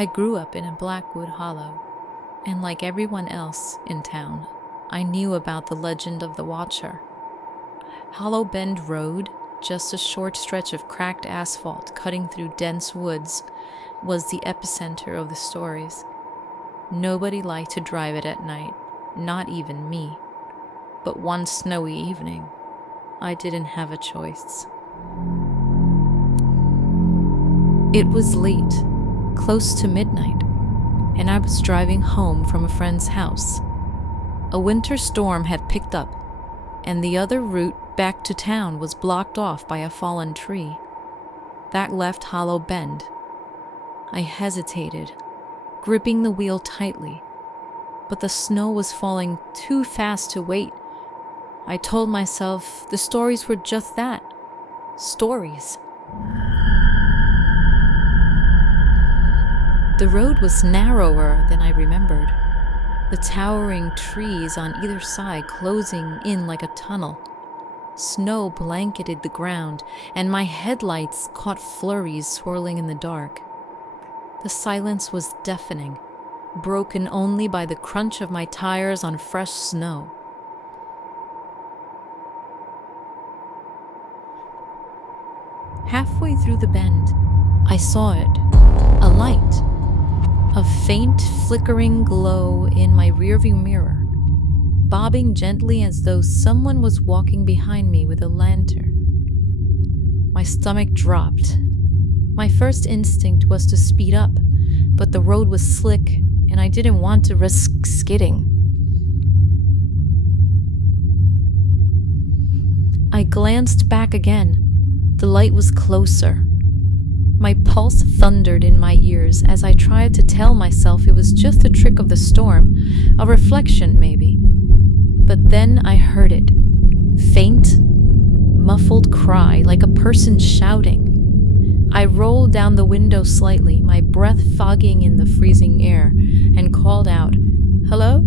I grew up in a Blackwood Hollow, and like everyone else in town, I knew about the legend of the Watcher. Hollow Bend Road, just a short stretch of cracked asphalt cutting through dense woods, was the epicenter of the stories. Nobody liked to drive it at night, not even me. But one snowy evening, I didn't have a choice. It was late, close to midnight, and I was driving home from a friend's house. A winter storm had picked up, and the other route back to town was blocked off by a fallen tree. That left Hollow Bend. I hesitated, gripping the wheel tightly, but the snow was falling too fast to wait. I told myself the stories were just that, stories. The road was narrower than I remembered, the towering trees on either side closing in like a tunnel. Snow blanketed the ground, and my headlights caught flurries swirling in the dark. The silence was deafening, broken only by the crunch of my tires on fresh snow. Halfway through the bend, I saw it, a light, a faint flickering glow in my rearview mirror, bobbing gently as though someone was walking behind me with a lantern. My stomach dropped. My first instinct was to speed up, but the road was slick and I didn't want to risk skidding. I glanced back again. The light was closer. My pulse thundered in my ears as I tried to tell myself it was just a trick of the storm, a reflection maybe. But then I heard it. Faint, muffled cry like a person shouting. I rolled down the window slightly, my breath fogging in the freezing air, and called out, "Hello?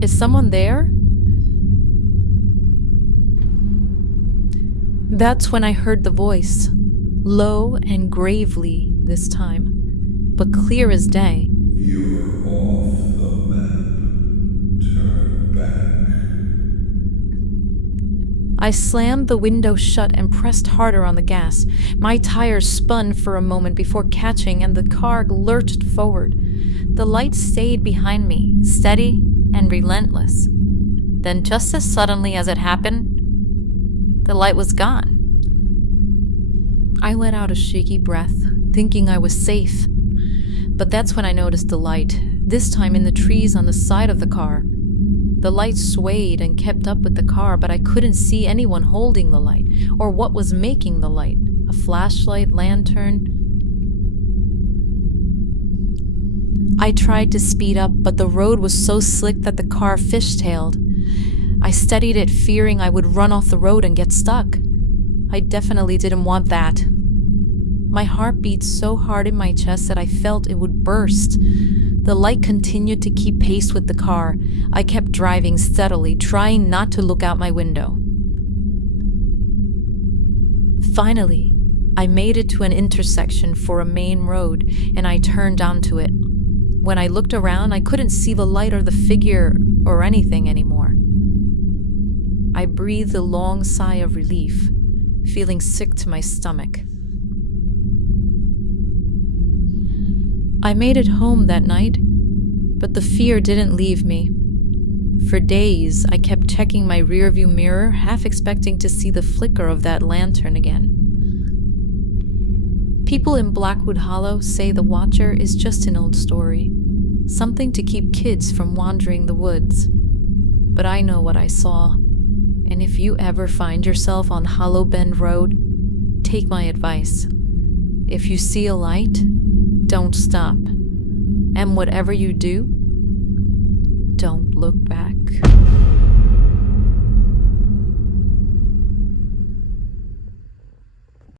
Is someone there?" That's when I heard the voice, low and gravely this time, but clear as day. "You're off the map. Turn back." I slammed the window shut and pressed harder on the gas. My tires spun for a moment before catching, and the car lurched forward. The light stayed behind me, steady and relentless. Then, just as suddenly as it happened, the light was gone. I let out a shaky breath, thinking I was safe. But that's when I noticed the light, this time in the trees on the side of the car. The light swayed and kept up with the car, but I couldn't see anyone holding the light, or what was making the light. A flashlight, lantern. I tried to speed up, but the road was so slick that the car fishtailed. I steadied it, fearing I would run off the road and get stuck. I definitely didn't want that. My heart beat so hard in my chest that I felt it would burst. The light continued to keep pace with the car. I kept driving steadily, trying not to look out my window. Finally, I made it to an intersection for a main road, and I turned onto it. When I looked around, I couldn't see the light or the figure or anything anymore. I breathed a long sigh of relief, feeling sick to my stomach. I made it home that night, but the fear didn't leave me. For days, I kept checking my rearview mirror, half expecting to see the flicker of that lantern again. People in Blackwood Hollow say the Watcher is just an old story, something to keep kids from wandering the woods. But I know what I saw. And if you ever find yourself on Hollow Bend Road, take my advice. If you see a light, don't stop. And whatever you do, don't look back.